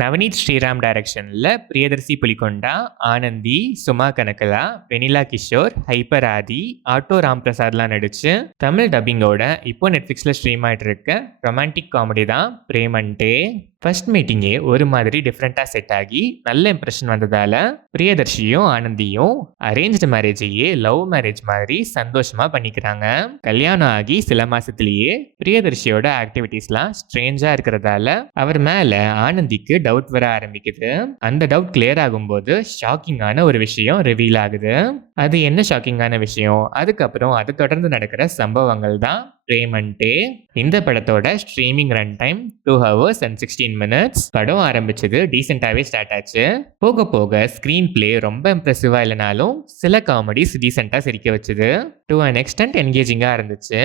நவநீத் ஸ்ரீராம் டைரக்ஷனில் பிரியதர்சி Pulikonda, Anandhi, Suma Kanakala, Vennela Kishore, hyper Aadi, auto ராம்பிரசாத்லாம் நடிச்சு தமிழ் டப்பிங்கோட இப்போ நெட்ஃப்ளிக்ஸில் ஸ்ட்ரீம் ஆகிட்டு இருக்க ரொமான்டிக் காமெடி தான் பிரேமன்டே. ஃபர்ஸ்ட் மீட்டிங்கே ஒரு மாதிரி டிஃப்ரெண்ட்டாக செட் ஆகி நல்ல இம்ப்ரெஷன் வந்ததால பிரியதர்ஷியும் ஆனந்தியும் அரேஞ்ச்டு மேரேஜையே லவ் மேரேஜ் மாதிரி சந்தோஷமா பண்ணிக்கிறாங்க. கல்யாணம் ஆகி சில மாசத்திலேயே பிரியதர்ஷியோட ஆக்டிவிட்டீஸ்லாம் ஸ்ட்ரேஞ்சா இருக்கிறதால அவர் மேல ஆனந்திக்கு டவுட் வர ஆரம்பிக்குது. அந்த டவுட் கிளியர் ஆகும்போது ஷாக்கிங்கான ஒரு விஷயம் ரிவீல் ஆகுது. அது என்ன ஷாக்கிங்கான விஷயம், அதுக்கப்புறம் அதை தொடர்ந்து நடக்கிற சம்பவங்கள் தான் பிரேமன்டே. இந்த படத்தோட streaming run time 2 hours and 16 minutes. படம் ஆரம்பிச்சது டீசெண்டாவே ஸ்டார்ட் ஆச்சு. போக போக ஸ்கிரீன் பிளே ரொம்ப இம்ப்ரெசிவா இல்லைனாலும் சில காமெடிஸ் டீசெண்டா சிரிக்க வச்சுது. டு அன் எக்ஸ்டென்ட் என்கேஜிங்கா இருந்துச்சு.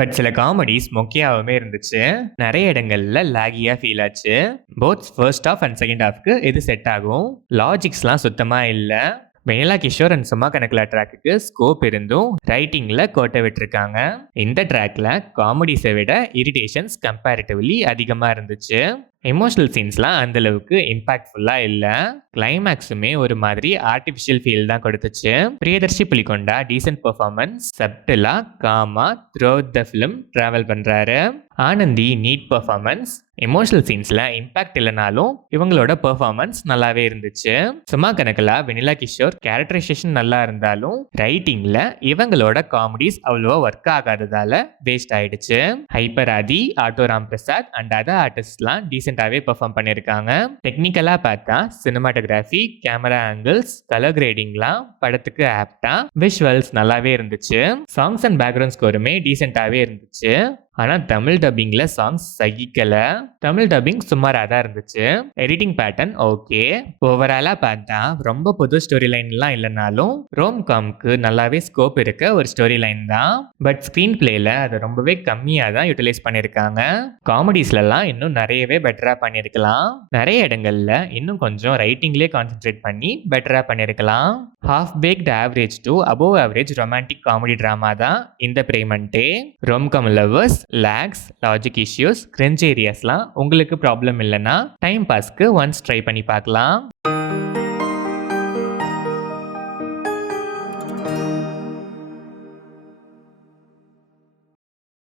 பட் சில காமெடிஸ் மொக்கையாவுமே இருந்துச்சு. நிறைய இடங்கள்ல லாகியா ஃபீல் ஆச்சு. Both first half and second ஹாஃப்க்கு எது செட் ஆகும், லாஜிக்ஸ்லாம் சுத்தமா இல்லை. வெனிலா கிஷோர் அண்ட் சுமா கனகலா ட்ராக்குக்கு ஸ்கோப் இருந்தும் ரைட்டிங்ல கோட்டை விட்டுருக்காங்க. இந்த ட்ராக்ல காமெடிஸை விட இரிட்டேஷன்ஸ் கம்பேரிட்டிவ்லி அதிகமா இருந்துச்சு. எமோஷனல் சீன்ஸ்லாம் அந்த அளவுக்கு இம்பாக்ட்ஃபுல்லா இல்ல. கிளைமேக்ஸுமே ஒரு மாதிரி ஆர்டிஃபிஷியல் ஃபீல் தான் கொடுத்துச்சு. பிரியதர்ஷி புலிகொண்டா டீசென்ட் பெர்ஃபார்மன்ஸ், சப்டிலா காமா throughout the film travel பண்றாரு. ஆனந்தி நீட் பெர்ஃபார்மன்ஸ், எமோஷனல் சீன்ஸ்ல இம்பாக்ட் இல்லைனாலும் இவங்களோட பெர்ஃபார்மன்ஸ் நல்லாவே இருந்துச்சு. சுமா கனகலா, வெனிலா கிஷோர் கேரக்டரைசேஷன் நல்லா இருந்தாலும் ரைட்டிங்ல இவங்களோட காமெடிஸ் அவ்வளவா ஒர்க் ஆகாததால வேஸ்ட் ஆயிடுச்சு. Hyper Aadi, auto Ramprasad and other ஆர்டிஸ்ட்லாம் டீசெண்டாவே பெர்ஃபார்ம் பண்ணியிருக்காங்க. டெக்னிக்கலா பார்த்தா சினிமாட்டோகிராஃபி, கேமரா ஆங்கிள்ஸ், கலர் கிரேடிங்லாம் படத்துக்கு ஆப்டா, விஷுவல்ஸ் நல்லாவே இருந்துச்சு. சாங்ஸ் அண்ட் பேக்ரவுண்ட் ஸ்கோருமே டீசெண்டாவே இருந்துச்சு. ஆனால் தமிழ் டப்பிங்கில் சாங்ஸ் சகிக்கல. தமிழ் டப்பிங் சுமாராக தான் இருந்துச்சு. Editing pattern okay. ஓவராலாக பார்த்தா ரொம்ப புது ஸ்டோரி லைன்லாம் இல்லைனாலும் ரோம் காம்க்கு நல்லாவே ஸ்கோப் இருக்க ஒரு ஸ்டோரி லைன் தான். பட் ஸ்க்ரீன் பிளேல அதை ரொம்பவே கம்மியாக தான் யூட்டிலைஸ் பண்ணியிருக்காங்க. காமெடிஸ்லாம் இன்னும் நிறையவே பெட்டராக பண்ணியிருக்கலாம். நிறைய இடங்கள்ல இன்னும் கொஞ்சம் ரைட்டிங்லேயே கான்சென்ட்ரேட் பண்ணி பெட்டராக பண்ணியிருக்கலாம். Half baked average to above average romantic comedy drama தான் இந்த Premante. Romcom lovers, lags, logic issues, cringe ஏரியாஸ்லாம் உங்களுக்கு ப்ராப்ளம் இல்லைன்னா டைம் பாஸ்க்கு ஒன்ஸ் ட்ரை பண்ணி பார்க்கலாம்.